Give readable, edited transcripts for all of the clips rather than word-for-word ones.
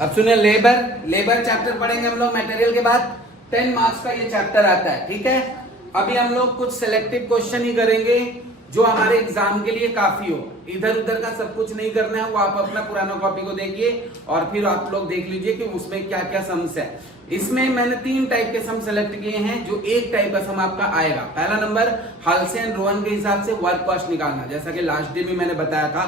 अब सुनिए, labour chapter पढ़ेंगे हम लोग मटेरियल के बाद। 10 मार्क्स का ये चैप्टर आता है, ठीक है। अभी हम लोग कुछ सिलेक्टिव क्वेश्चन ही करेंगे जो हमारे एग्जाम के लिए काफी हो। इधर उधर का सब कुछ नहीं करना है, वो आप अपना पुराना कॉपी को देखिए और फिर आप लोग देख लीजिए कि उसमें क्या क्या सम्स है। इसमें मैंने 3 टाइप के सम सेलेक्ट किए हैं, जो एक टाइप का सम आपका आएगा। पहला नंबर हल्से एंड रोहन के हिसाब से वर्क कॉस्ट निकालना, जैसा कि लास्ट डे में मैंने बताया था।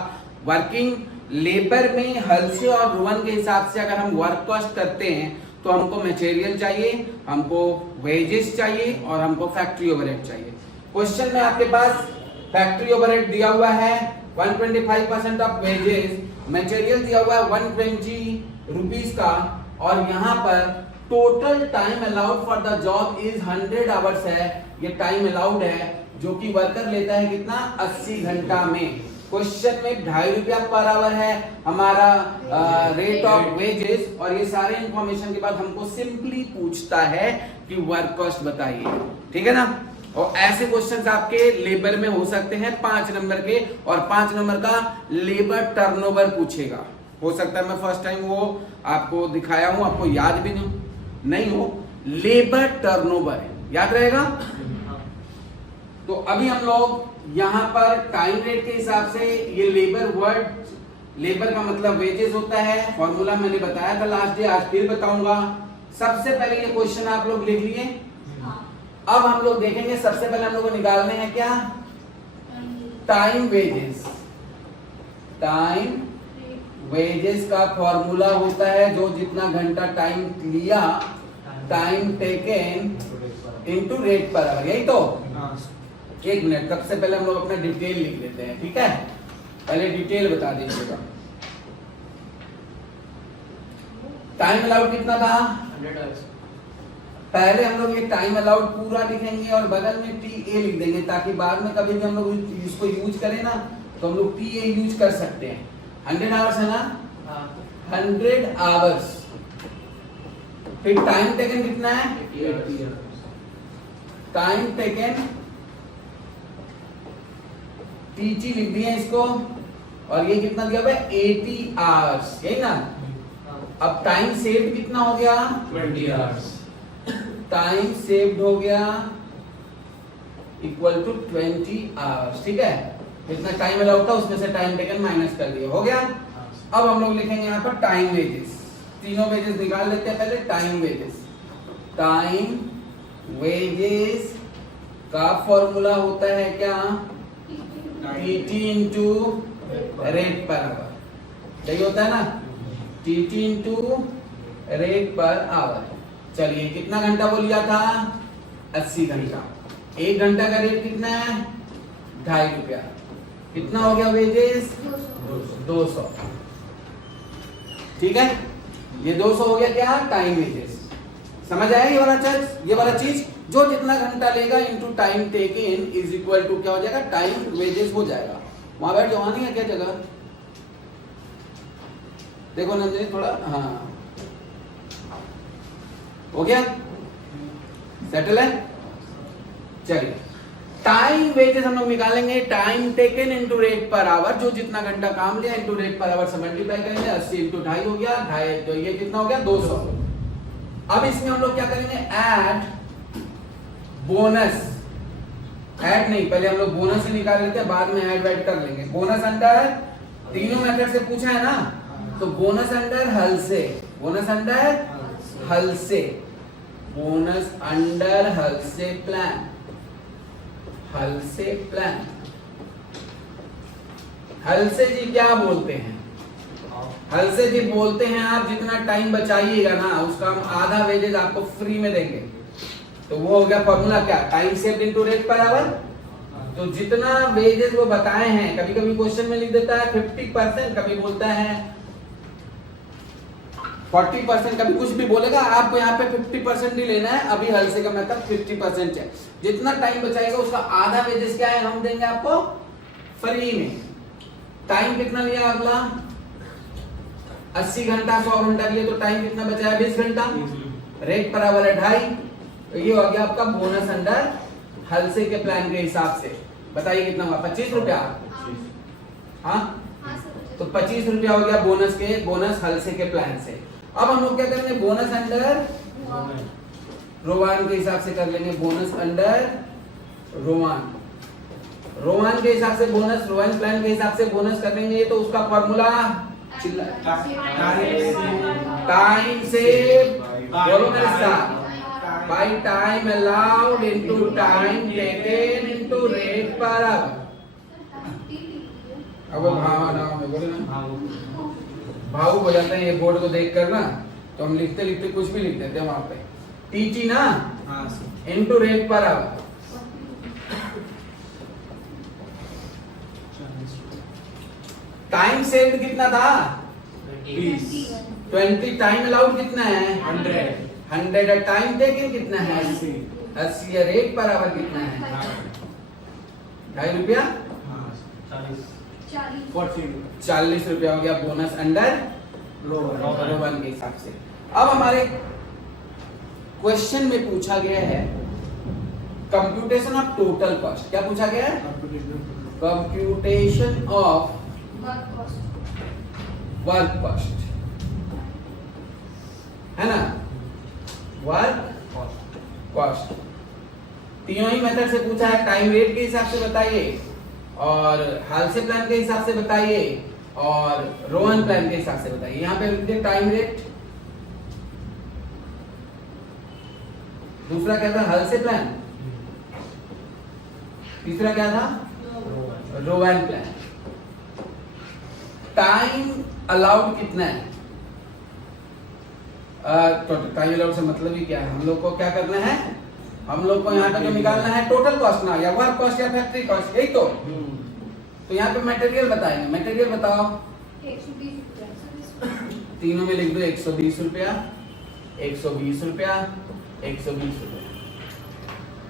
वर्किंग लेबर में हल्से और रोहन के हिसाब से अगर हम वर्क कॉस्ट करते हैं तो हमको मटेरियल चाहिए, हमको वेजेस चाहिए और हमको फैक्ट्री ओवरहेड चाहिए। क्वेश्चन में आपके पास फैक्ट्री ओवरहेड दिया हुआ है 125% ऑफ वेजेस, मटेरियल दिया हुआ है 120 रुपीस का, और यहाँ पर total time allowed for the job is 100 hours है। ये टाइम अलाउड है जो कि वर्कर लेता है कितना, 80 घंटा में। क्वेश्चन में 2.5 रुपया पर आवर है हमारा रेट ऑफ वेजेस, और ये सारे इंफॉर्मेशन के बाद हमको सिंपली पूछता है कि वर्क कॉस्ट बताइए, ठीक है ना। और ऐसे क्वेश्चंस आपके लेबर में हो सकते हैं 5 नंबर के, और 5 नंबर का लेबर टर्नओवर पूछेगा। हो सकता है मैं फर्स्ट टाइम वो आपको दिखाया हूं, आपको याद भी नहीं हो। लेबर टर्नओवर याद रहेगा। तो अभी हम लोग यहाँ पर टाइम रेट के हिसाब से ये लेबर का मतलब वेजेस होता है, फॉर्मूला मैंने बताया था लास्ट डे, आज फिर बताऊंगा। सबसे पहले ये क्वेश्चन आप लोग लिख लिए। अब हम लोग देखेंगे, सबसे पहले हम लोग को निकालने हैं क्या, टाइम वेजेस। टाइम वेजेस का फॉर्मूला होता है जो जितना घंटा टाइम लिया, time taken into rate per our, यही तो। एक मिनट, सबसे पहले हम लोग अपना डिटेल लिख लेते हैं, ठीक है। पहले डिटेल बता दीजिएगा। टाइम अलाउड कितना था, 100 आवर्स। पहले हम लोग ये टाइम अलाउड पूरा लिखेंगे और बगल में TA लिख देंगे, ताकि बाद में कभी भी हम लोग इसको यूज करें ना तो हम लोग TA यूज कर सकते हैं। 100 आवर्स है ना, 100 आवर्स। फिर टाइम टेकन कितना है, 80 टाइम टेकन TT लिख दिए इसको, और ये कितना दिया हुआ है 80 आवर्स, यही ना। अब टाइम सेव्ड कितना हो गया, 20 आवर्स। टाइम सेव्ड हो गया इक्वल टू 20 आवर्स, ठीक है। जितना टाइम अलाउड था उसमें से टाइम टेकन माइनस कर दिया, हो गया। अब हम लोग लिखेंगे यहाँ पर टाइम वेजेस। तीनों वेजेस निकाल लेते हैं पहले। टाइम वेजेस, टाइम वेजेस का फॉर्मूला होता है क्या, TT into rate per our, सही होता है ना। TT into rate per our. चलिए, कितना घंटा वो लिया था, 80 घंटा। 1 घंटा का रेट कितना है, 2.5 रुपया। कितना हो गया वेजेस, 200, ठीक है। ये 200 हो गया क्या, टाइम वेजेस। समझ आया ये वाला चीज, जो जितना घंटा लेगा into time taken is equal to क्या हो जाएगा, टाइम वेजेस हो जाएगा। वहां बैठ जाओ, नहीं है क्या जगह, देखो नंदिनी थोड़ा, हाँ हो गया, सेटल है। चलिए, टाइम वेजेस हम लोग निकालेंगे, time taken into rate per our, जो जितना घंटा काम लिया इनटू रेट पर आवर से मल्टीप्लाई करेंगे। 80 इंटू 2.5 हो गया, 2.5 तो ये कितना हो गया, 200। अब इसमें हम लोग क्या करेंगे, ऐड बोनस। ऐड नहीं, पहले हम लोग बोनस ही निकाल लेते हैं, बाद में ऐड वैड कर लेंगे। बोनस अंडर, तीनों मेथड से पूछा है ना, तो बोनस अंडर हल से, बोनस अंडर हल से, बोनस अंडर हल से प्लान, हल से प्लान। हल से जी क्या बोलते हैं, हल से जी बोलते हैं आप जितना टाइम बचाइएगा ना उसका हम आधा वेजेस आपको फ्री में देंगे। तो वो हो गया फॉर्मूला क्या, time saved into rate per our. तो जितना वेजेस वो बताए हैं, कभी कभी क्वेश्चन में लिख देता है 50%, कभी बोलता है 40%, कभी कुछ भी बोलेगा। आपको यहाँ पे 50% ही लेना है, अभी हल से का मतलब 50% है। जितना टाइम बचाएगा उसका आधा वेजेस क्या है, हम देंगे आपको फ्री में। टाइम कितना लिया अगला, 80 घंटा, 100 घंटा लिए तो टाइम कितना बचा है, 20 घंटा। रेट पर आवर है 2.5, तो ये हो गया आपका बोनस अंडर हलसे के प्लान के हिसाब से। बताइए कितना हुआ, 25 रुपया। हाँ, तो 25 रुपया हो गया बोनस हलसे के प्लान से। अब हम लोग क्या करेंगे, बोनस अंडर रोवान के हिसाब से कर लेंगे, बोनस अंडर रोवान, रोवान के हिसाब से बोनस, रोवान प्लान के हिसाब से बोनस करेंगे। तो उसका फॉर्मूला टाइम से बोलो मेरे साथ, by time allowed into time taken into rate per our. अब बोले ना भावुक हो जाते हैं ये बोर्ड को देख कर ना, तो हम लिखते लिखते कुछ भी लिख देते हैं वहां पे, टीटी ना into rate per our. Time saved कितना था 20, टाइम अलाउड कितना है 100, टाइम टेकन कितना है 80, रेट पर आवर कितना है 2.5 रुपया 40 रुपया हो गया बोनस अंडर रोवन के हिसाब से। अब हमारे क्वेश्चन में पूछा गया है कंप्यूटेशन ऑफ टोटल कॉस्ट। क्या पूछा गया है, कंप्यूटेशन ऑफ वर्क कॉस्ट, है ना, वर्क कॉस्ट। तीनों ही मेथड से पूछा है, टाइम रेट के हिसाब से बताइए, और हाल से प्लान के हिसाब से बताइए, और रोहन प्लान के हिसाब से बताइए। यहाँ पे लिखते टाइम रेट, दूसरा क्या था हाल से प्लान, तीसरा क्या था रोहन प्लान। टाइम अलाउड कितना है, तो टाइम अलाउड से मतलब ही क्या है, हम लोग को क्या करना है, हम लोग को यहाँ पे जो निकालना है टोटल कॉस्ट ना, या वर्क कॉस्ट या फैक्ट्री कॉस्ट, यही तो यहाँ पे मटेरियल बताएंगे, मटेरियल बताओ, 120 तीनों में लिख दो 120 रुपया 120 रुपया 120 रुपया।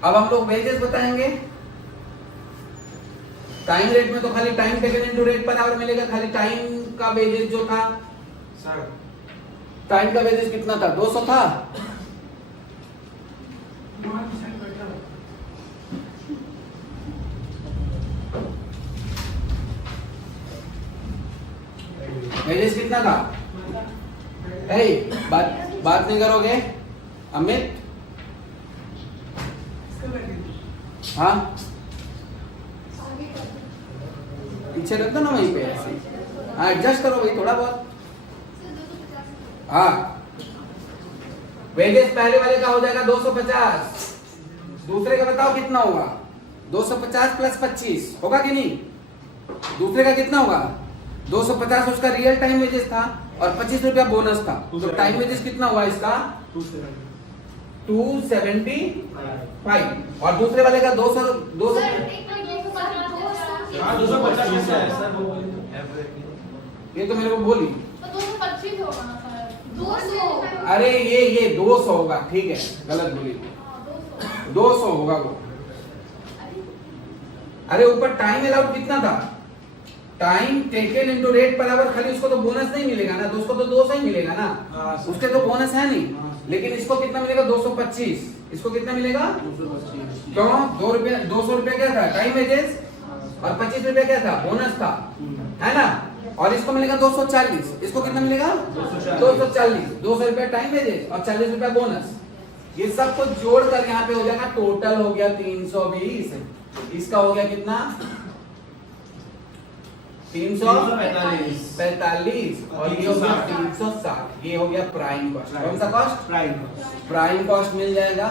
अब हम लोग वेजेस बताएंगे। टाइम रेट में तो खाली time taken into rate per our मिलेगा, खाली टाइम का वेजेस जो था सर, टाइम का वेजेस कितना था 200 था, वेजेस कितना था, बात नहीं करोगे अमित, हाँ पीछे रख दो ना वहीं पे ऐसे, हाँ एडजस्ट करो भाई थोड़ा बहुत। हाँ वेजेस पहले वाले का हो जाएगा 250, दूसरे का बताओ कितना होगा 250 प्लस 25 होगा कि नहीं, दूसरे का कितना होगा 250 उसका रियल टाइम वेजेस था और 25 रुपया बोनस था, तो टाइम वेजेस कितना हुआ इसका 275, और दूसरे वाले का 200 ये तो मेरे को बोली, तो 225 होगा ना सर, 200, अरे ये 200 होगा, ठीक है गलत बोली, 200 होगा वो। अरे ऊपर टाइम अलाउड कितना था, time taken into rate per our, खाली उसको तो बोनस नहीं मिलेगा ना, उसको तो 200 ही मिलेगा ना, उसके तो बोनस है नहीं, लेकिन इसको कितना मिलेगा 225, इसको कितना मिलेगा 225, क्यों 200 रुपया क्या था टाइम वेजेस और 25 रुपया क्या था बोनस था, है ना, और इसको मिलेगा 240, इसको कितना मिलेगा 240, 200 रुपया टाइम वेजेस और 40 रुपया बोनस, ये सब कुछ जोड़कर यहाँ पे हो जाएगा टोटल हो गया 320, इसका हो गया कितना 345, और ये हो गया 360, ये हो गया प्राइम कॉस्ट। कौन सा कॉस्ट, प्राइम कॉस्ट मिल जाएगा।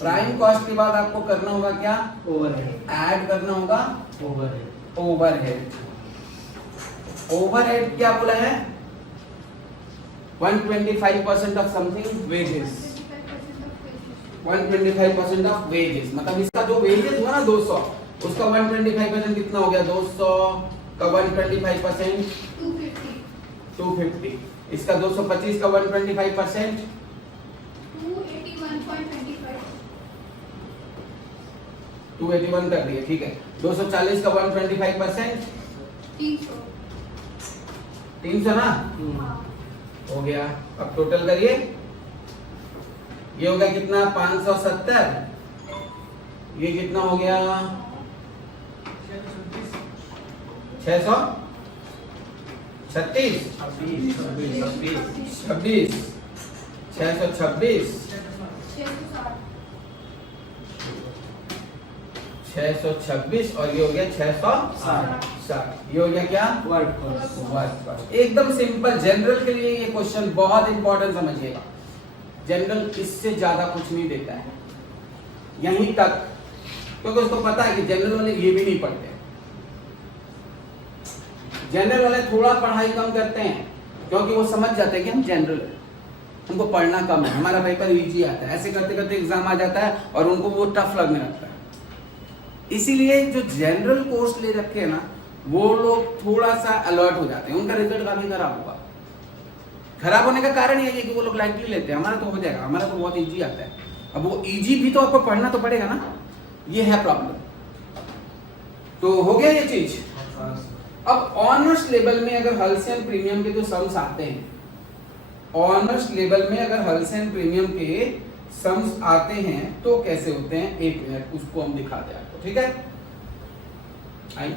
प्राइम कॉस्ट के बाद आपको करना होगा क्या, ओवरहेड, ऐड करना होगा ओवरहेड। ओवरहेड क्या बोला है 125% of something wages, 125% of wages, मतलब इसका जो वेजेस हुआ ना 200, उसका 125% कितना हो गया 200 का 125% 250, इसका 225 का 125% 281 कर दिए, ठीक है। 240 का 125% 300 ना, हो गया। अब टोटल करिए, ये हो गया कितना 570, ये कितना हो गया 600, 36 26 626 626 और ये हो गया 660। ये हो गया क्या? वर्क। एकदम सिंपल। जनरल के लिए ये क्वेश्चन बहुत इंपॉर्टेंट समझिएगा। जनरल इससे ज्यादा कुछ नहीं देता है यहीं तक, क्योंकि उसको पता है कि जनरल वाले ये भी नहीं पढ़ते। जनरल वाले थोड़ा पढ़ाई कम करते हैं क्योंकि वो समझ जाते हैं कि हम जनरल है, उनको पढ़ना कम है, हमारा पेपर इजी आता है। ऐसे करते करते एग्जाम आ जाता है और उनको वो टफ लगने लगता है। इसीलिए जो जनरल कोर्स ले रखे हैं ना, वो लोग थोड़ा सा अलर्ट हो जाते हैं, उनका रिजल्ट काफी खराब होगा। खराब होने का कारण यही है कि वो लोग लाइटली लेते हैं। हमारा तो हो जाएगा, हमारा तो बहुत इजी आता है। अब वो इजी भी तो आपको पढ़ना तो पड़ेगा ना, ये है प्रॉब्लम। तो हो गया ये चीज। अब ऑनर्स लेवल में अगर हल्सेन प्रीमियम के जो सम्स आते हैं, ऑनर्स लेवल में अगर हल्सेन प्रीमियम के सम्स आते हैं तो कैसे होते हैं, एक मिनट उसको हम दिखाते हैं आपको, ठीक है। आई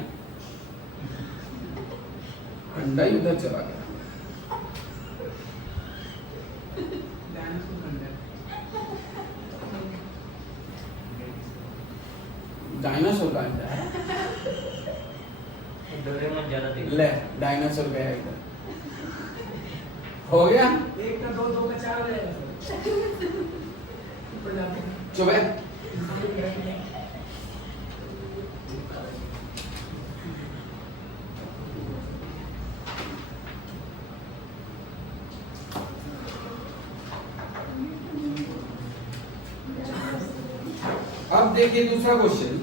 अंडा ही उधर चला गया। डायनासोर का अंडा है। ले डायनासोर गया इधर। हो गया, एक का दो, दो का चार हो जाएगा। चुप है। अब देखिए दूसरा क्वेश्चन।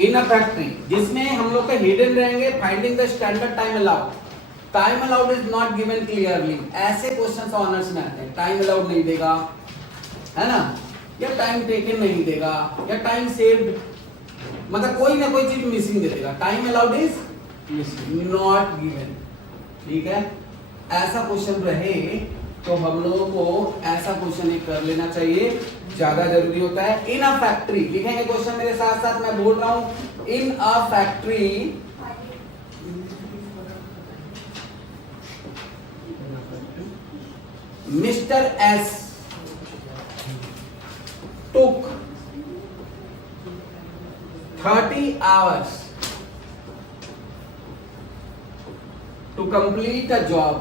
इन अ फैक्ट्री, जिसमें हम लोग का हिडन रहेंगे finding the standard time allowed. Time allowed is not given clearly. ऐसे क्वेश्चंस ऑनर्स में आते हैं। टाइम अलाउड नहीं देगा, है ना, या टाइम टेकन नहीं देगा, या टाइम सेव्ड, मतलब कोई ना कोई चीज मिसिंग दे देगा। Time allowed is not given, ठीक है। ऐसा क्वेश्चन रहे तो हम लोगों को ऐसा क्वेश्चन एक कर लेना चाहिए, ज्यादा जरूरी होता है। इन अ फैक्ट्री लिखेंगे क्वेश्चन मेरे साथ साथ, मैं बोल रहा हूं। In a factory mister S took 30 hours to complete a job.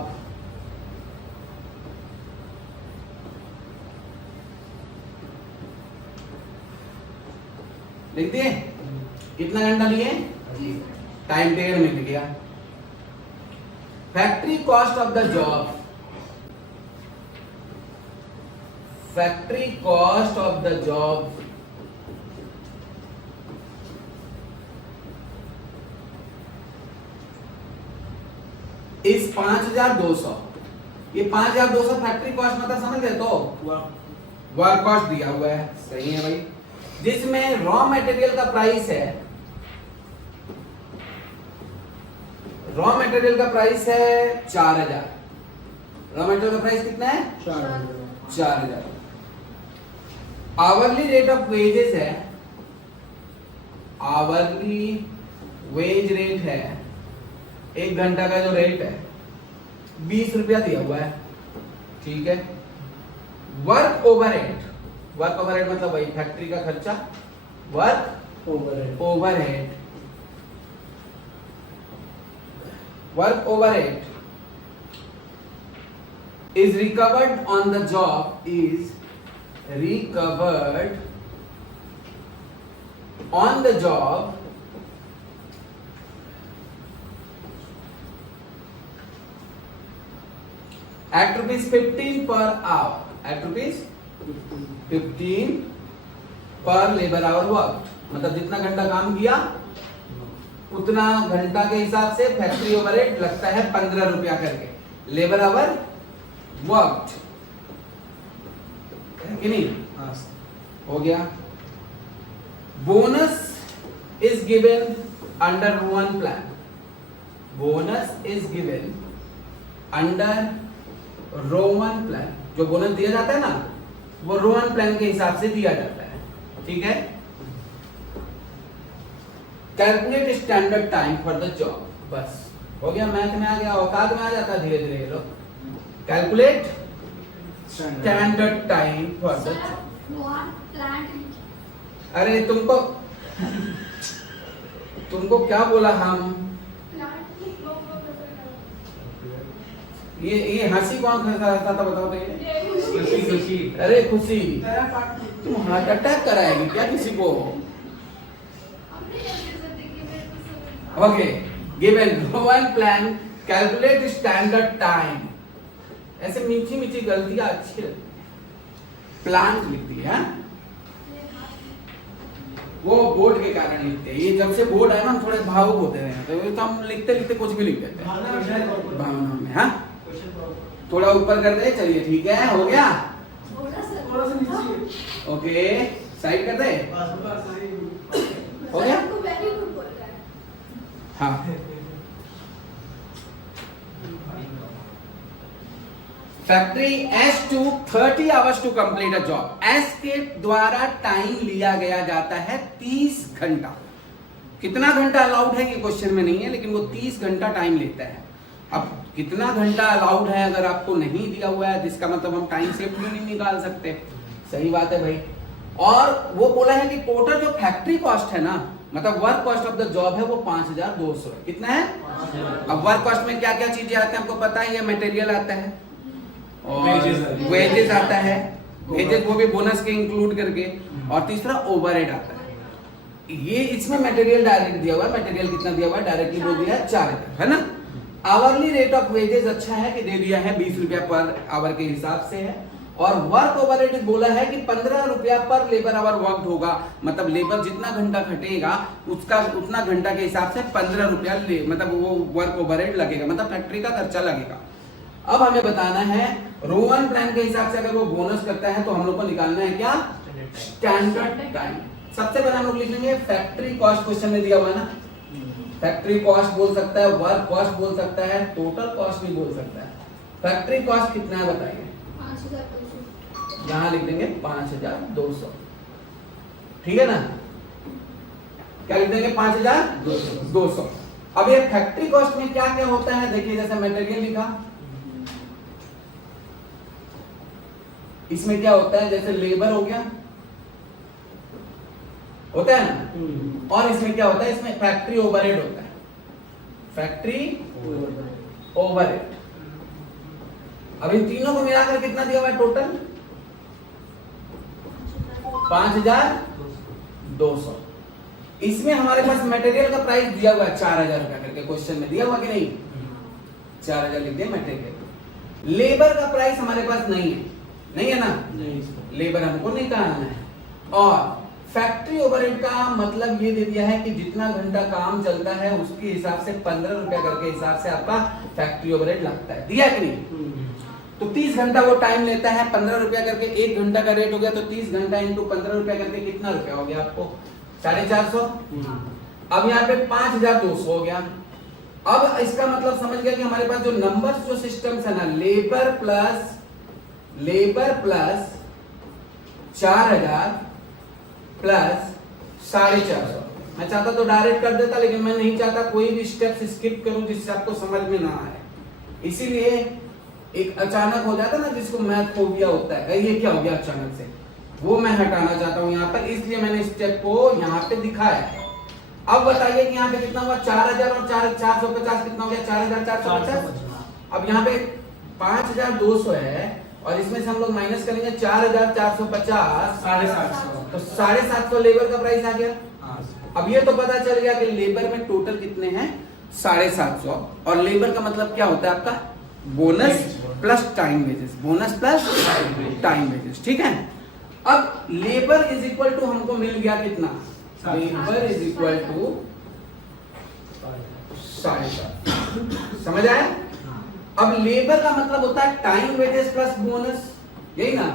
लिख दिए कितना घंटा लिए, टाइम टेकन में लिख गया। Factory cost of the job, factory cost of the job is 5200। ये 5200 फैक्ट्री कॉस्ट मतलब समझ गए, तो वर्क कॉस्ट दिया हुआ है, सही है भाई। जिसमें रॉ मटेरियल का प्राइस है, रॉ मटेरियल का प्राइस है 4000। रॉ मटेरियल का प्राइस कितना है, 4000। आवरली रेट ऑफ वेजेस है, आवरली वेज रेट है, एक घंटा का जो रेट है 20 रुपया दिया हुआ है, ठीक है। वर्क ओवरहेड, वर्क ओवरहेड मतलब वही फैक्ट्री का खर्चा, work overhead, work overhead is recovered on the job, is recovered on the job at rupees 15 per hour, at rupees 15 per labor hour worked। मतलब जितना घंटा काम किया उतना घंटा के हिसाब से फैक्ट्री ओवरहेड लगता है 15 रुपया करके, लेबर आवर वर्कड, है कि नहीं, हो गया। Bonus is given under Rowan plan, bonus is given under Rowan plan. जो बोनस दिया जाता है ना, वो रोवन प्लान के हिसाब से दिया जाता है, ठीक है। Calculate standard time for the job, बस हो गया, मैथ में आ गया, औकात में आ जाता धीरे धीरे ये लोग। Calculate standard time for the, अरे तुमको क्या बोला हम, ये हंसी कौन हंसता था बताओ तो ये? खुशी। अरे खुशी, तुम हार्ट अटैक कराएगी क्या किसी को? Okay, given one plan calculate standard time. ऐसे मीठी मीठी गलतियां अच्छी लगती है। प्लान लिखती है, वो बोर्ड के कारण लिखते हैं। ये जब से बोर्ड है ना हम थोड़े भावुक होते हैं, तो हम लिखते लिखते कुछ भी लिख देते हैं भावना में। हाँ, थोड़ा ऊपर कर दे, चलिए ठीक है, हो गया। थोड़ा सा नीचे। ओके, साइड कर दे, हो गया। वेरी गुड बोल रहा है। हाँ, factory as to 30 hours to complete a job. S के द्वारा टाइम लिया गया जाता है 30 घंटा। कितना घंटा अलाउड है ये क्वेश्चन में नहीं है, लेकिन वो 30 घंटा टाइम लेता है। अब कितना घंटा अलाउड है अगर आपको नहीं दिया हुआ है, जिसका मतलब हम टाइम से क्यों नहीं निकाल सकते? सही बात है भाई। और वो बोला है कि टोटल जो फैक्ट्री कॉस्ट है ना, मतलब work cost of the job है, वो 5200 है। कितना है? अब वर्क कॉस्ट में क्या क्या चीजें आते हैं आपको पता है? ये मटेरियल आता है और वेजेस आता है, वेजेस वो भी बोनस के इंक्लूड करके, और तीसरा ओवरहेड आता है। ये इसमें मटेरियल डायरेक्ट दिया हुआ है। मटेरियल कितना दिया हुआ है? डायरेक्टली वो दिया है 4000, है ना। आवरली रेट ऑफ वेजेस अच्छा है कि दे दिया है 20 रुपया पर आवर के हिसाब से है। और वर्क ओवरहेड बोला है कि 15 रुपया पर लेबर आवर वर्क होगा, मतलब लेबर जितना घंटा खटेगा उसका उतना घंटा के हिसाब से 15 रुपया मतलब वो वर्क ओवरहेड लगेगा, मतलब फैक्ट्री का खर्चा लगेगा। अब हमें बताना है रोवन प्लान के हिसाब से अगर वो बोनस करता है तो हम लोग को निकालना है क्या? Standard time. सबसे पहले हम लोग लिख लेंगे फैक्ट्री कॉस्ट, क्वेश्चन में दिया हुआ है ना। फैक्ट्री कॉस्ट बोल सकता है, वर्क कॉस्ट बोल सकता है, टोटल कॉस्ट भी बोल सकता है। फैक्ट्री कॉस्ट कितना है बताइए? 5200। यहां लिख देंगे 5200, ठीक है ना। क्या लिख देंगे? 5200। अब ये फैक्ट्री कॉस्ट में क्या क्या होता है देखिए, जैसे मटेरियल लिखा, इसमें क्या होता है? जैसे लेबर हो गया, होता है ना। और इसमें क्या होता है? इसमें फैक्ट्री ओवरहेड होता है, फैक्ट्री ओवरहेड। अब इन तीनों को मिलाकर कितना दिया हुआ है टोटल? 5200। इसमें हमारे पास मटेरियल का प्राइस दिया हुआ है 4000 रुपया करके, क्वेश्चन में दिया हुआ कि नहीं? 4000 लिख दिया मटेरियल। लेबर का प्राइस हमारे पास नहीं है, नहीं है ना, लेबर हमको निकालना है। और फैक्ट्री ओवरहेड का मतलब ये दे दिया है कि जितना घंटा काम चलता है उसके हिसाब से 15 रुपया करके हिसाब से आपका फैक्ट्री ओवरहेड लगता है। दिया कि नहीं? तो 30 घंटा वो टाइम लेता है, 15 रुपया करके 1 घंटा का रेट हो गया, तो 30 घंटा इंटू 15 रुपया करके कितना रुपया हो गया आपको? 450। अब यहाँ पे 5200 हो गया। अब इसका मतलब समझ गया कि हमारे पास जो नंबर्स जो सिस्टम्स है ना, लेबर प्लस 4000 प्लस 450। मैं चाहता तो डायरेक्ट कर देता, लेकिन मैं नहीं चाहता कोई भी स्टेप्स स्किप करूं जिससे आपको समझ में ना आए। इसीलिए एक अचानक हो जाता ना, जिसको मैथ फोबिया होता है, ये क्या हो गया अचानक से, वो मैं हटाना चाहता हूं यहाँ पर, इसलिए मैंने स्टेप को यहाँ पे दिखाया है। अब बताइए कि यहाँ पे कितना हुआ? 4000 और 450 कितना हो गया? 4450। अब यहाँ पे 5200 है और इसमें से हम लोग माइनस करेंगे 4450, 750। तो 750 लेबर का प्राइस आ गया। अब ये तो पता चल गया कि लेबर में टोटल कितने हैं? 750। और लेबर का मतलब क्या होता है आपका? Bonus plus time wages, bonus plus time wages, ठीक है। अब लेबर इज इक्वल टू हमको मिल गया कितना? Labour is equal to 750। समझ आया? अब लेबर का मतलब होता है टाइम वेजेस प्लस बोनस, यही ना।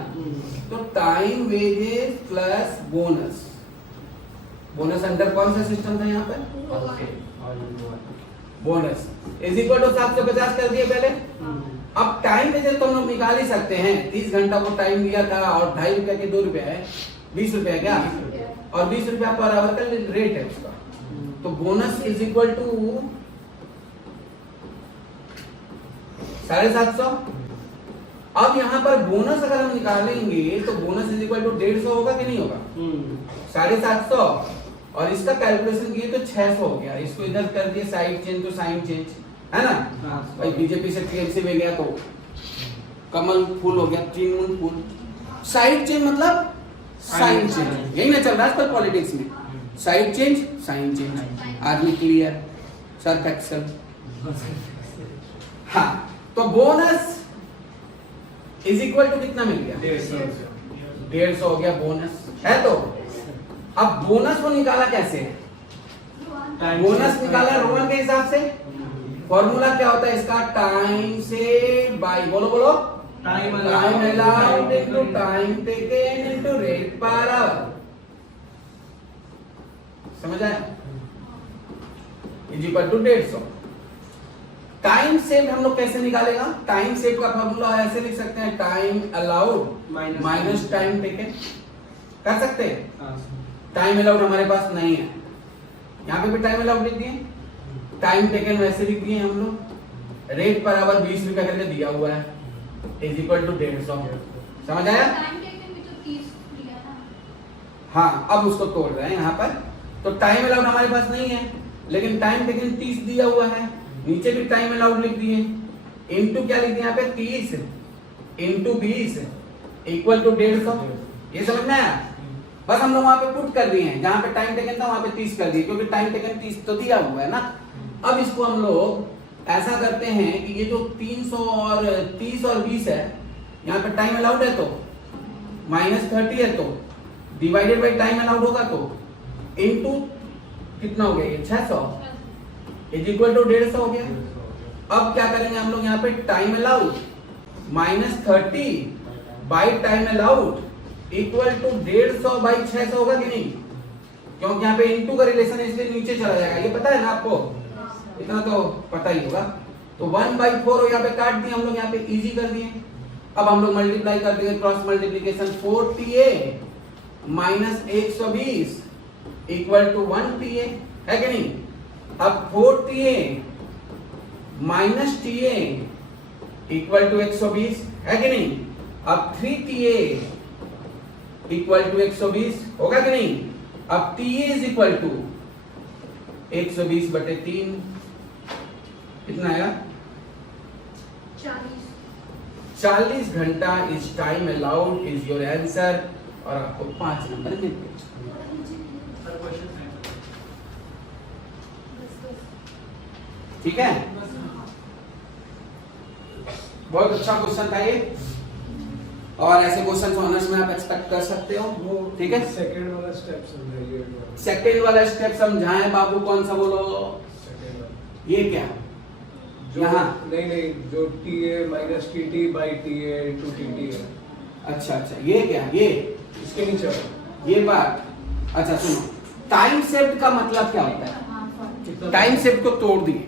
तो time wages plus bonus, bonus under कौन सा सिस्टम था यहाँ पे? बोनस इज इक्वल टू 750 कर दिए पहले। अब टाइम वेजेस तो हम लोग निकाल ही सकते हैं। 30 घंटा को टाइम दिया था और 2.5 रुपया के 2 रुपया है, 20 रुपया क्या, और 20 रुपया पर आवर का रेट है उसका। तो बोनस इज इक्वल टू 750। अब यहाँ पर बोनस अगर हम निकालेंगे तो बोनस इज इक्वल टू 150 होगा कि नहीं होगा? 750 और इसका कैलकुलेशन किए तो 600 हो गया। इसको इधर कर दिए साइड चेंज तो साइन चेंज, है ना? भाई बीजेपी से टीएमसी में गया तो कमल फूल हो गया, त्रिमुन फूल। साइड चेंज मतलब साइन चेंज, यही ना चल रहा है आजकल पॉलिटिक्स में। साइड चेंज साइन चेंज, आदमी क्लियर, सर्फ एक्सेल। हाँ, तो बोनस इज इक्वल टू कितना मिल गया? 150 हो गया बोनस, है तो। अब बोनस को निकाला कैसे? बोनस निकाला रोमन के हिसाब से। फॉर्मूला क्या होता है इसका? टाइम से बाय, बोलो बोलो, time allowed into time taken into rate per hour. समझ आया? Is equal to 150। Time save हम लोग कैसे निकालेगा? टाइम सेव का फॉर्मूला ऐसे लिख सकते हैं, time allowed minus time taken. कर सकते हैं? टाइम अलाउड हमारे पास नहीं है, यहाँ पे भी टाइम अलाउड लिख दिए, टाइम टेकन वैसे लिख दिए हम लोग। रेट पर आवर 20 रुपया करके दिया हुआ है, इज इक्वल टू 150। समझ आया? टाइम टेकन भी तो 30 लिया ना। हाँ, अब उसको तोड़ रहे हैं यहाँ पर। तो टाइम अलाउड हमारे पास नहीं है, लेकिन टाइम टेकन 30 दिया हुआ है। नीचे भी टाइम अलाउड लिख दिए, इनटू क्या लिख दिया यहाँ पे? 30 इनटू 20 इक्वल टू 150। ये समझ में आया? बस हम लोग वहां पे पुट कर दिए हैं, जहां पे टाइम टेकन था वहां पे 30 कर दिए, क्योंकि टाइम टेकन 30 तो दिया हुआ है ना। अब इसको हम लोग ऐसा करते हैं कि ये जो 300 और 30 और 20 है, यहाँ पे टाइम अलाउड है तो -30 है तो डिवाइडेड बाई टाइम अलाउड होगा तो इनटू कितना हो गया? ये 600 इज इक्वल टू 150 हो गया। अब क्या करेंगे हम लोग यहाँ पे? Time allowed -30 by time allowed equal to 150 by 600 होगा कि नहीं? क्योंकि यहाँ पे इनटू का रिलेशन है इसलिए नीचे चला जाएगा। ये पता है ना आपको? इतना तो पता ही होगा। तो 1/4 यहाँ पे काट दिए हम लोग, यहाँ पे इजी कर दिए। अब हम लोग मल्टीप्लाई कर देंगे, cross multiplication. 4TA minus 120 equal to 1TA, है कि नहीं? अब 4TA minus TA equal to 120, है कि नहीं? अब 3TA इक्वल टू 120 होगा कि नहीं? अब TA इज इक्वल टू 120/3 कितना आएगा? 40 घंटा is time allowed is your answer. और आपको 5 नंबर मिल गए। ठीक है, बहुत अच्छा क्वेश्चन था ये, और ऐसे क्वेश्चन ऑनर्स में आप एक्सपेक्ट कर सकते हो। ठीक है, सेकंड वाला स्टेप समझाइए। सेकंड वाला स्टेप समझाएं बाबू, कौन सा बोलो? ये क्या? यहाँ नहीं, जो TA minus TT by TA into TT है। अच्छा, ये क्या? ये इसके नीचे ये बात। अच्छा सुनो, टाइम सेव्ड का मतलब क्या होता है? टाइम सेव्ड को तोड़ दिए,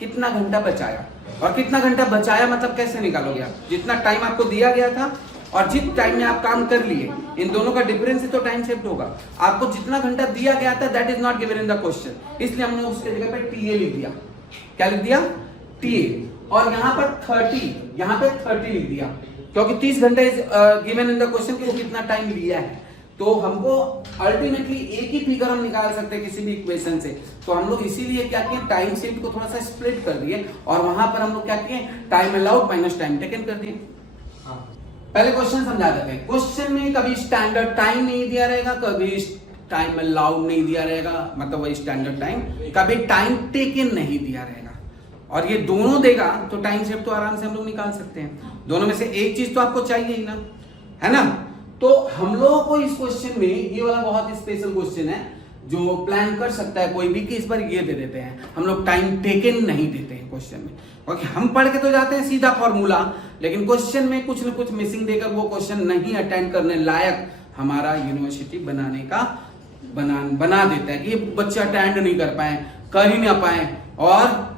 कितना घंटा बचाया, और कितना घंटा बचाया मतलब कैसे निकालोगे आप? जितना टाइम आपको दिया गया था और जिस टाइम में आप काम कर लिए, इन दोनों का डिफरेंस ही तो टाइम सेव्ड होगा। आपको जितना घंटा दिया गया था that is not given in the question, इसलिए हमने उसके जगह पे TA लिख दिया। क्या लिख दिया? TA। और यहाँ पर 30 लिख दिया, क्योंकि 30 घंटे is given in the question कि वो कितना टाइम लिया है। तो हमको अल्टीमेटली एक ही फिगर हम निकाल सकते हैं किसी भी इक्वेशन से। तो हम लोग इसीलिए क्या किए? टाइम सेव्ड को थोड़ा सा स्प्लिट कर दिए, और वहां पर हम लोग क्या किए? Time allowed minus time taken कर दिए। पहले क्वेश्चन समझा देते हैं। क्वेश्चन में कभी स्टैंडर्ड टाइम नहीं दिया रहेगा, कभी टाइम अलाउड नहीं दिया रहेगा, मतलब वही स्टैंडर्ड टाइम, कभी टाइम टेकन नहीं दिया रहेगा। और ये दोनों देगा तो टाइम सेव तो आराम से हम लोग निकाल सकते हैं। दोनों में से एक चीज तो आपको चाहिए ही ना, है ना? तो हम लोगों को इस क्वेश्चन में ये वाला बहुत स्पेशल क्वेश्चन है जो प्लान कर सकता है कोई भी, कि इस बार ये दे देते हैं हम लोग, टाइम टेकन नहीं देते हैं क्वेश्चन में। क्योंकि हम पढ़ के तो जाते हैं सीधा फॉर्मूला, लेकिन क्वेश्चन में कुछ न कुछ मिसिंग देकर वो क्वेश्चन नहीं अटेंड करने लायक हमारा यूनिवर्सिटी बनाने का बना देता है कि ये बच्चे अटेंड नहीं कर पाए, कर ही ना पाए। और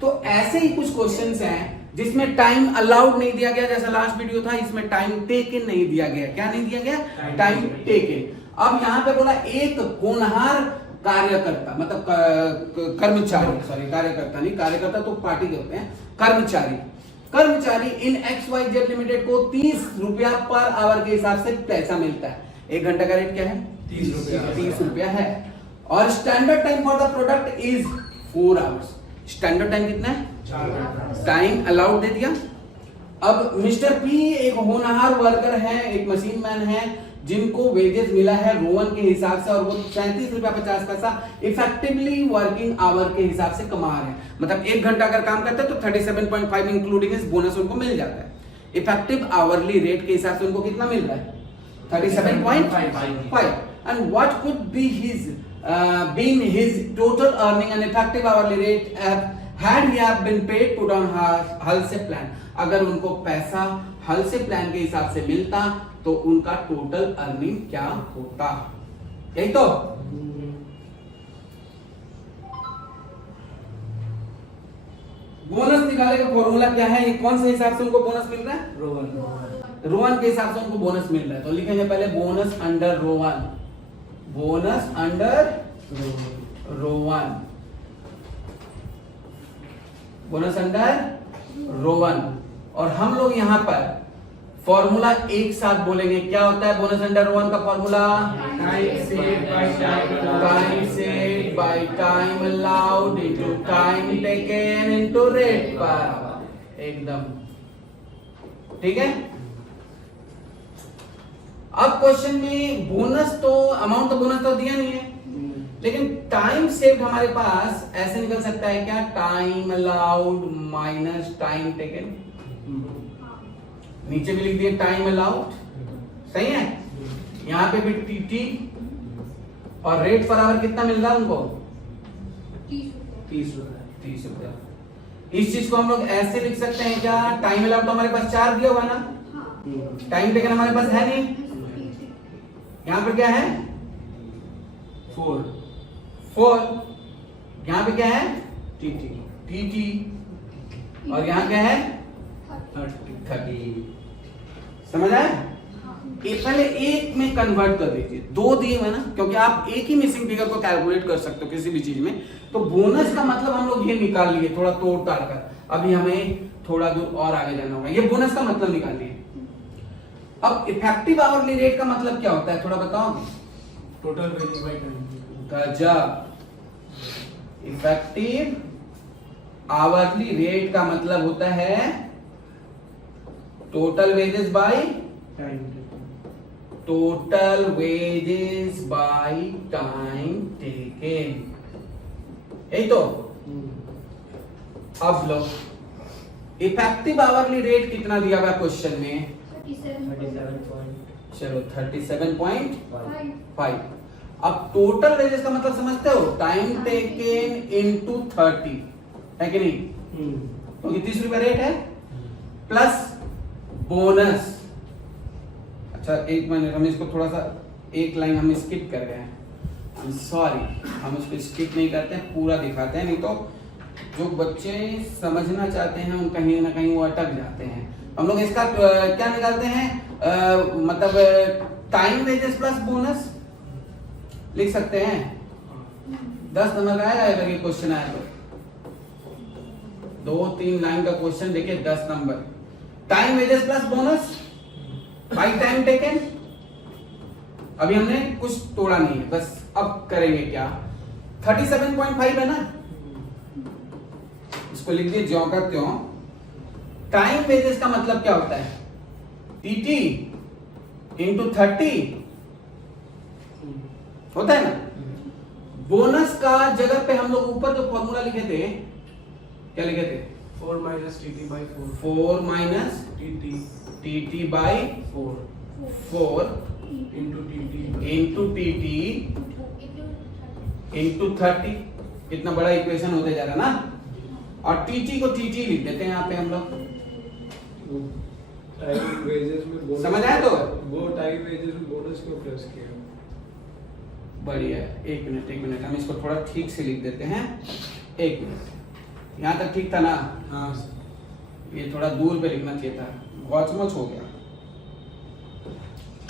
तो ऐसे ही कुछ क्वेश्चंस हैं जिसमें टाइम अलाउड नहीं दिया गया, जैसा लास्ट वीडियो था, इसमें टाइम टेकन नहीं दिया गया। क्या नहीं दिया गया? Time taken. अब यहाँ पे बोला एक होनहार कार्यकर्ता, मतलब कर्मचारी, सॉरी कार्यकर्ता नहीं, कार्यकर्ता तो पार्टी के होते हैं, कर्मचारी कर्मचारी इन XYZ लिमिटेड को 30 रुपया पर आवर के हिसाब से पैसा मिलता है। 1 घंटा का रेट क्या है? 30 रुपया। 30 रुपया है। और standard time for the product is 4 hours. Standard time कितना है? 4 घंटा। टाइम अलाउड दे दिया। अब मिस्टर पी एक होनहार वर्कर है, एक मशीन मैन है, जिनको वेजेस मिला है रोवन के हिसाब से और वो 37 रुपया 50 पैसा इफेक्टिवली वर्किंग आवर के हिसाब से कमा रहे हैं। मतलब 1 घंटा अगर काम करते हैं तो 37.5 इंक्लूडिंग इस बोनस उनको मिल जाता है। इफेक्टिव आवरली रेट के हिसाब से उनको कितना मिल रहा है? 37.5। And what could be been his total earning and effective hourly rate had he have been paid put on हल से प्लान। अगर उनको पैसा हल से प्लान के हिसाब से मिलता तो उनका टोटल अर्निंग क्या होता? यही तो। बोनस निकालने का फॉर्मूला क्या है? ये कौन से हिसाब से उनको बोनस मिल रहा है? रोवन के हिसाब से उनको बोनस मिल रहा है। तो लिखेंगे पहले bonus under Rowan, bonus under Rowan, bonus under Rowan. और हम लोग यहां पर फॉर्मूला एक साथ बोलेंगे। क्या होता है बोनस अंडर रोवन का formula? Time saved by time allowed into time taken into rate per our. एकदम ठीक है। अब क्वेश्चन में बोनस तो अमाउंट तो बोनस तो दिया नहीं है, लेकिन टाइम सेव्ड हमारे पास ऐसे निकल सकता है क्या? Time allowed minus time taken. नीचे भी लिख दिए टाइम अलाउड, सही है। यहां पे भी टीटी और रेट पर आवर कितना मिल रहा है उनको? 30 रुपए। 30 रुपया। इस चीज को हम लोग ऐसे लिख सकते हैं क्या? टाइम अलाउड तो हमारे पास 4 दिया हुआ ना, टाइम टेकन हमारे पास है नहीं। यहां पर क्या है? 4। यहां पे क्या है? टीटी। और यहां क्या है? 30। समझ आया? पहले एक में कन्वर्ट कर दीजिए, 2 दिए हुए ना, क्योंकि आप एक ही मिसिंग फिगर को कैलकुलेट कर सकते हो किसी भी चीज में। तो बोनस का मतलब हम लोग ये निकाल लिए थोड़ा तोड़ ताड़ कर। अभी हमें थोड़ा दूर और आगे जाना होगा। ये बोनस का मतलब निकाल लिए। अब इफेक्टिव आवरली रेट का मतलब क्या होता है? थोड़ा बताओगे? Total wages by time. गजब। इफेक्टिव आवरली रेट का मतलब होता है total wages by time. Total wages by time taken, यही तो। अब लो इफेक्टिव आवरली रेट कितना दिया हुआ क्वेश्चन में? 37. चलो 37.5। अब टोटल वेजेस का मतलब समझते हो? टाइम टेकन इनटू 30 है कि नहीं? तो 30 रुपया रेट है प्लस बोनस। अच्छा एक मिनट, हम इसको थोड़ा सा एक लाइन हम स्किप कर गए हैं। आई एम सॉरी, हम उसको स्किप नहीं करते हैं, पूरा दिखाते हैं, नहीं तो जो बच्चे समझना चाहते हैं उन कहीं ना कहीं वो अटक जाते हैं। हम लोग इसका क्या निकालते हैं? मतलब टाइम वेजेस प्लस बोनस लिख सकते हैं। 10 नंबर का आएगा अगर ये क्वेश्चन आया तो। 2-3 लाइन का क्वेश्चन देखिए, 10 number. Time wages plus bonus by time taken. अभी हमने कुछ तोड़ा नहीं है, बस अब करेंगे क्या? 37.5 है ना, इसको लिख दिए ज्यों का त्यों। टाइम वेजेस का मतलब क्या होता है? टीटी इंटू 30 होता है ना। बोनस का जगह पे हम लोग ऊपर जो फॉर्मूला लिखे थे, क्या लिखे थे? 4 minus TT by 4. 4 minus TT TT by 4 4 into TT into TT into 30। कितना बड़ा इक्वेशन होते जा रहा ना। और टीटी को टीटी लिख देते हैं यहाँ पे हम लोग। टाइम वेजेस में बोनस समझ आया तो? वो टाइम वेजेस में बोनस क्यों प्लस किया? बढ़िया है। एक मिनट हम इसको थोड़ा ठीक से लिख देते हैं। 1 मिनट, यहाँ तक ठीक था ना? हाँ ये थोड़ा दूर पे लिखना चाहिए था, गौचमच हो गया।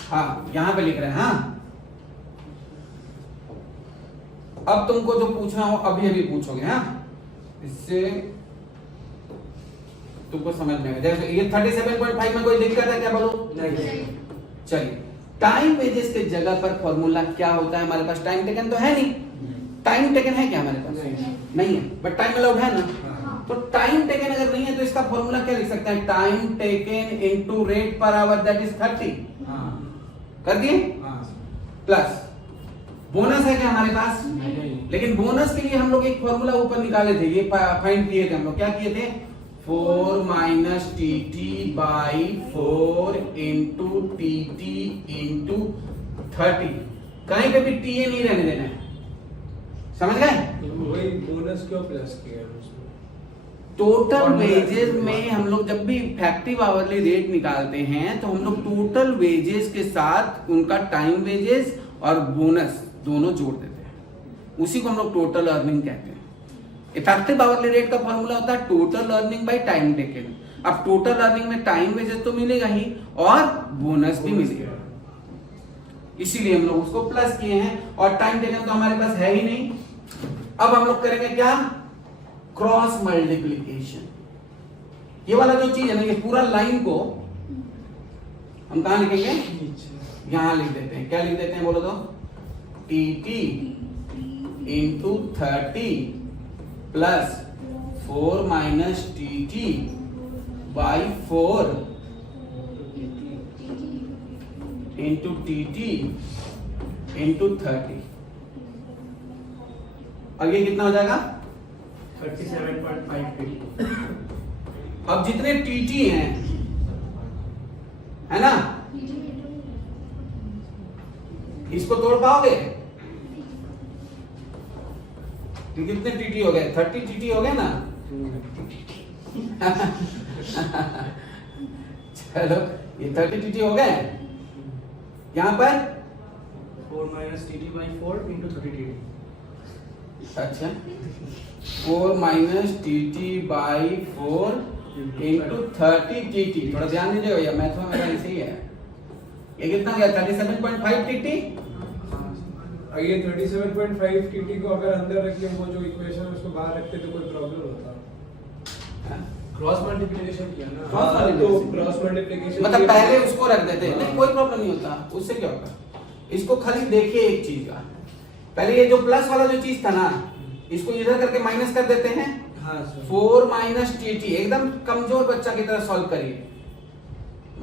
हाँ यहाँ पे लिख रहे हैं। हाँ अब तुमको जो पूछना हो अभी अभी पूछोगे। हाँ इससे तुमको समझ में आएगा। जैसे ये 37.5 में कोई दिक्कत है क्या, बोलो? नहीं। चलिए, टाइम वेजेस के जगह पर फॉर्मूला क्या होता है हमारे पास? टाइम टेकन तो है नहीं, टाइम टेकन है क्या हमारे पास? नहीं है, बट टाइम अलाउड है ना। तो टाइम टेकन अगर नहीं है तो इसका फॉर्मूला क्या लिख सकते हैं? Time taken into rate per our, that is 30। कर दिए? प्लस बोनस है क्या हमारे पास? लेकिन बोनस के लिए हम लोग एक फॉर्मूला ऊपर निकाले थे, ये फाइंड किए थे हम लोग। क्या किए थे? 4 minus TT by 4 into TT into 30। कहीं पे भी टीए नहीं रहने देना है, समझ गए? वही बोनस क्यों प्लस किया है उसमें? टोटल वेजेस में हम लोग जब भी इफेक्टिव आवरली रेट निकालते हैं तो हम लोग टोटल वेजेस के साथ उनका टाइम वेजेस और बोनस दोनों जोड़ देते हैं, उसी को हम लोग टोटल अर्निंग कहते हैं। इफेक्टिव आवरली रेट का फॉर्मूला होता है total earning by time taken. अब टोटल अर्निंग में टाइम वेजेस तो मिलेगा ही और बोनस भी मिलेगा, इसीलिए हम लोग उसको प्लस किए हैं। और टाइम टेकन तो हमारे पास है ही नहीं। अब हम लोग करेंगे क्या? Cross multiplication. ये वाला जो चीज है ना, ये पूरा लाइन को हम कहां लिखेंगे? यहां लिख देते हैं। क्या लिख देते हैं बोलो तो? TT into 30 plus 4 minus TT by 4 into TT into 30। अब ये कितना हो जाएगा? 37.5। अब जितने टीटी हैं, है ना, इसको तोड़ पाओगे? कितने टीटी हो गए? 30 टीटी हो गए ना। चलो, ये 30 टीटी हो गए। यहां पर 4 minus TT by 4 into 30 TT. अच्छा, 4 minus TT by 4 into 30 TT. थोड़ा ध्यान दीजिएगा भैया, मैथ में मेरा ऐसे ही है। ये कितना गया? 37.5 टीटी। ये 37.5 टीटी को अगर अंदर रख के वो जो इक्वेशन उसको बाहर रखते तो कोई प्रॉब्लम होता? क्रॉस मल्टीप्लिकेशन किया ना। हाँ, तो क्रॉस मल्टीप्लिकेशन मतलब पहले उसको रख देते हैं, नहीं कोई प्रॉब्लम नहीं होता, उससे क्या होगा? इसको खाली देखिए एक चीज का, पहले ये जो प्लस वाला जो चीज था ना, इसको इधर करके माइनस कर देते हैं। 4 माइनस टीटी, एकदम कमजोर बच्चा की तरह सॉल्व करिए।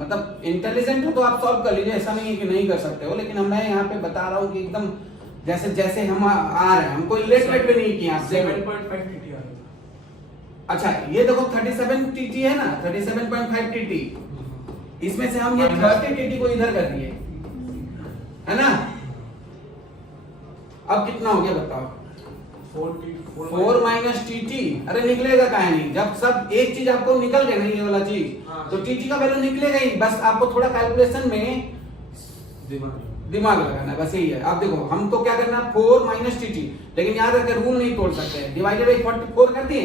मतलब इंटेलिजेंट हो तो आप सॉल्व कर लीजिए, ऐसा नहीं है कि नहीं कर सकते हो, लेकिन मैं यहाँ पे बता रहा हूँ कि एकदम जैसे जैसे हम आ रहे हैं, हमको लेट भी नहीं किया। 7.5 टीटी आ रहा। अच्छा, ये देखो 37 टीटी है ना, 37.5 टीटी, इसमें से हम ये 30 टीटी को इधर कर दिए, है ना। अब कितना हो गया बताओ? 4 माइनस टीटी। अरे निकलेगा काहे नहीं, जब सब एक चीज आपको निकल गया नहीं ये वाला चीज, तो टीटी का वैल्यू निकलेगा ही। बस आपको थोड़ा कैलकुलेशन में दिमाग लगाना है, बस यही है। आप देखो, हमको क्या करना है? 4 माइनस टीटी, लेकिन याद रखिए रूल नहीं तोड़ सकते। डिवाइडेड बाई 44 कर दिए।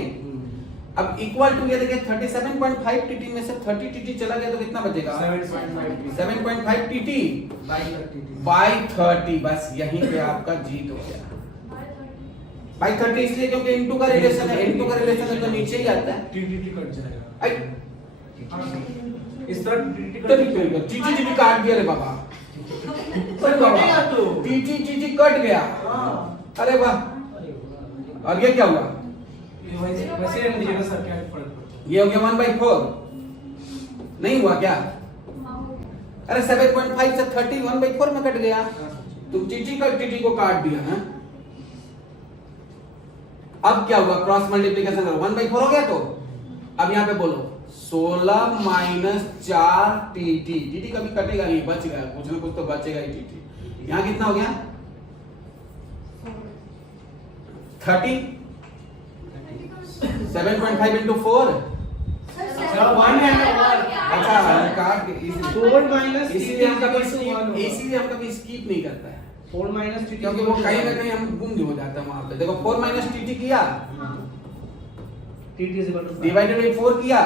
अब इक्वल टू ये देखिए 37.5 टीटी में से 30 टीटी चला गया तो कितना बचेगा? 7.5 टीटी बाई 30। बस यहीं पे आपका जीत हो गया। बाई 30 इसलिए क्योंकि इनटू का रिलेशन है, इनटू का रिलेशन है तो नीचे ही आता है। टीटी कट जाएगा। आई इस तरह टीटी काट दिया रे बाबा, कटेगा तो। टीटी कट गया। अरे वाह, और ये क्या हुआ? वैसे रहने दीजिएगा सर, क्या फर्क पड़ता है? ये हो गया 1/4, नहीं हुआ क्या? अरे 7.5 से 30 1/4 में कट गया। तुम टीटी को काट दिया है। अब क्या हुआ? क्रॉस मल्टीप्लिकेशन करो, 1/4 हो गया। तो अब यहाँ पे बोलो 16 माइनस 4 टीटी। टीटी कभी कटेगा नहीं, बच गया, कुछ ना कुछ तो बचेगा ही टीटी। यहाँ कितना हो गया? 30। 7.5 into 4। अच्छा, काट इसीलिए हम कभी स्किप नहीं करता है, 4 माइनस टीटी, क्योंकि वो कहीं ना कहीं हम गुम हो जाता है वहां पे। देखो 4 माइनस टीटी किया, TT is equal two divided by 4 किया,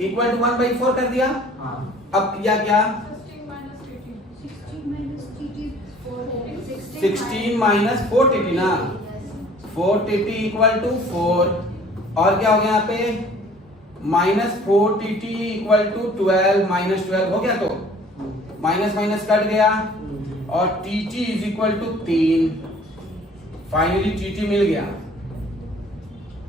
इक्वल टू 1/4 कर दिया। अब किया क्या? 16 माइनस 4 टीटी ना, 4 टीटी इक्वल टू 4। और क्या हो गया यहाँ पे? -4 टीटी इक्वल टू 12 -12 हो गया, तो माइनस माइनस कट गया और TT is equal to 3। Finally TT मिल गया,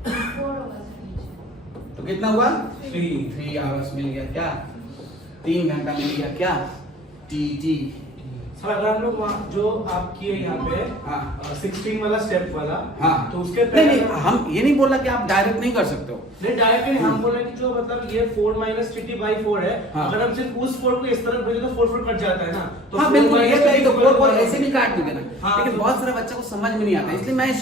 4 होगा सर। तो कितना हुआ? 3 आवर्स मिल गया क्या? 3 घंटा मिल गया क्या? टीटी। सर अगर हम लोग वहाँ जो आप किए यहाँ पे हाँ 16 वाला स्टेप वाला, हाँ तो उसके नहीं नहीं, हम ये नहीं बोला कि आप डायरेक्ट नहीं कर सकते हो। नहीं डायरेक्टली हम बोल रहे हैं कि जो मतलब ये 4 माइनस टीटी बाई 4 है, हाँ। अगर हम सिर्फ उस 4 को इस तरफ भेजें तो 4 कट जाता है ना, तो हाँ 4 बिल्कुल, ये minus कहीं तो TT फोर ऐसे भी काट दोगे ना। हाँ, लेकिन तो- बहुत सारे बच्चों को समझ में नहीं आता, इसलिए मैं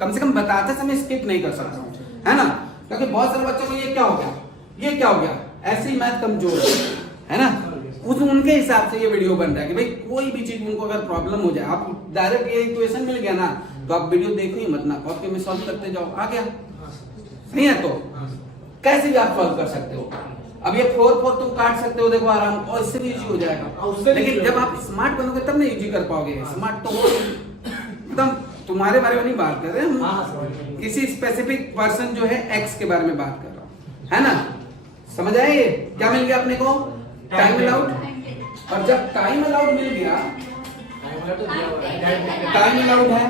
कम से कम बताते समय स्किप नहीं कर सकता हूँ, है ना? क्योंकि बहुत सारे बच्चों को ये क्या हो गया, ये क्या हो गया, ऐसे ही मैथ कमजोर है ना, उनके हिसाब से ये वीडियो बन रहा है कि भाई कोई भी चीज उनको अगर प्रॉब्लम हो जाए, आप डायरेक्ट ये इक्वेशन मिल गया ना, तो आप वीडियो देखो ही मत ना, कॉपी में सॉल्व करते जाओ, आ गया। नहीं है तो कैसे भी आप सॉल्व कर सकते हो। अब ये 4 तुम काट सकते हो, देखो आराम, और इससे भी इजी हो जाएगा। लेकिन जब आप स्मार्ट बनोगे तब ना इजी कर पाओगे। स्मार्ट तो एकदम तुम्हारे बारे में नहीं बात कर रहे हैं हम, किसी स्पेसिफिक पर्सन जो है एक्स के बारे में बात कर रहा हूँ, है ना? समझ आए? ये क्या मिल गया अपने को? Time allowed. और जब टाइम अलाउड मिल गया, टाइम अलाउड है,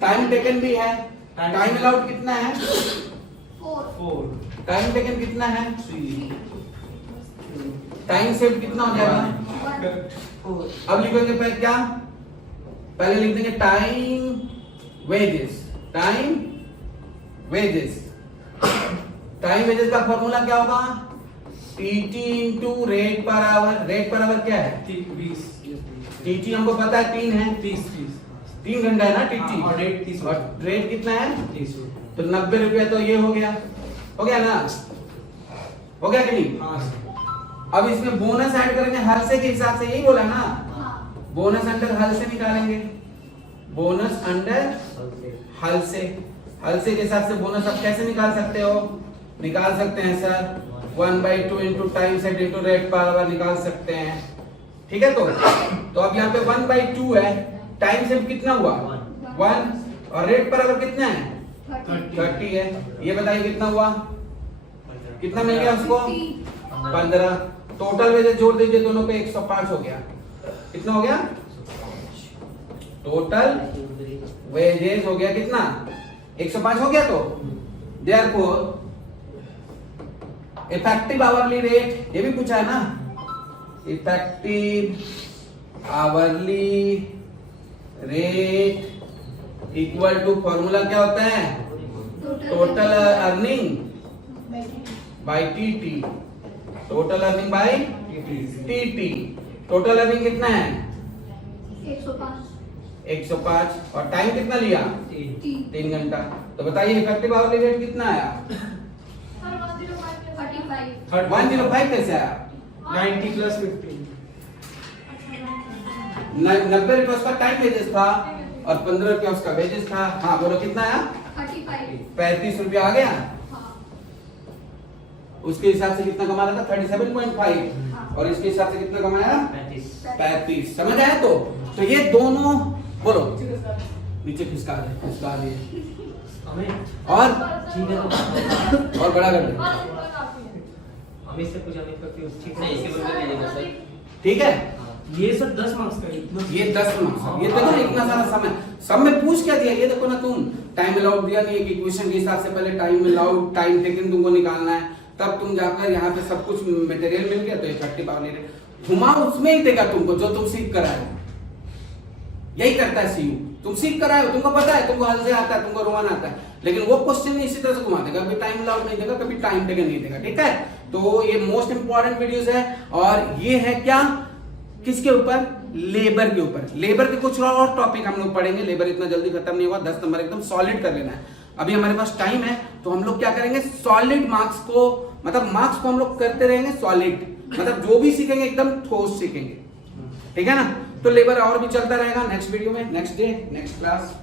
टाइम टेकन भी है। टाइम अलाउड कितना है? 4 टाइम टेकन कितना है? टाइम सेव कितना हो जाएगा? अब लिखेंगे पहले क्या? पहले लिख देंगे time wages. Time wages, time wages का फॉर्मूला क्या होगा? TT into rate per our. Rate per our क्या है? 20 टीटी हमको पता है 3 है, 3 घंटा है ना टीटी, और रेट 30 और रेट कितना है? 30। तो 90 रुपया, तो ये हो गया ना, हो गया कि नहीं? हाँ अब इसमें बोनस ऐड करेंगे हल्से के हिसाब से, यही बोला ना, हाँ बोनस अंडर हल्से निकालेंगे। बोनस अंडर हल्से, हल्से के हिसाब से बोनस आप कैसे निकाल सकते हो? निकाल सकते हैं sir 1/2 into time set into rate per our निकाल सकते हैं, ठीक है? तो अब यहाँ पे 1/2 है, टाइम सेट कितना हुआ? 1, और रेट पर आवर कितना है? 30 है। ये बताइए कितना हुआ? कितना मिल गया उसको? 15। टोटल वेजेस जोड़ दीजिए दोनों पे, 105 हो गया। कितना हो गया? टोटल वेजेस हो गया कितना? 105 हो गया। तो देयरफॉर इफेक्टिव आवरली रेट, ये भी पूछा है ना, effective hourly rate equal to formula क्या होता है? Total earning by TT. Total earning by TT. Total earning कितना है? 105। और टाइम कितना लिया? 3 घंटा। तो बताइए इफेक्टिव आवरली रेट कितना आया? 105 कैसे आया? 90 प्लस 15। 90 रुपया उसका टाइम वेजेस था और 15 रुपया उसका वेजेस था। हाँ बोलो कितना आया? 35 रुपया आ गया। उसके हिसाब से कितना कमा रहा था? 37.5। और इसके हिसाब से कितना कमाया? 35। समझ आया? तो ये दोनों बोलो नीचे खिसका दे और बड़ा कर दे, ठीक है? ये सब 10 मार्क्स का है, इतना ये 10 मार्क्स, ये देखो ना इतना सारा समय सब में पूछ क्या दिया, ये देखो ना तुम टाइम अलाउड दिया नहीं, एक इक्वेशन के हिसाब से पहले टाइम अलाउड टाइम टेकन तुमको निकालना है, तब तुम जाकर यहाँ पे सब कुछ मटेरियल मिल गया तो इफेक्टिव आवरली रेट घुमा उसमें ही देगा तुमको, जो तुम सीख कर आए हो। यही करता है सीयू, तुम सीख कर आए हो, तुमको पता है, तुमको हल से आता है, तुमको रोमान आता है, लेकिन वो क्वेश्चन इसी तरह से घुमा देगा, कभी टाइम अलाउड नहीं देगा, कभी टाइम टेकन नहीं देगा, ठीक है? तो ये मोस्ट इंपॉर्टेंट वीडियोस है। और ये है क्या, किसके ऊपर? लेबर के ऊपर। लेबर के कुछ और टॉपिक हम लोग पढ़ेंगे, लेबर इतना जल्दी खत्म नहीं हुआ, 10 नंबर एकदम सॉलिड कर लेना है। अभी हमारे पास टाइम है तो हम लोग क्या करेंगे, सॉलिड मार्क्स को, मतलब मार्क्स को हम लोग करते रहेंगे सॉलिड, मतलब जो भी सीखेंगे एकदम ठोस सीखेंगे, ठीक है ना? तो लेबर और भी चलता रहेगा नेक्स्ट वीडियो में, नेक्स्ट डे, नेक्स्ट क्लास।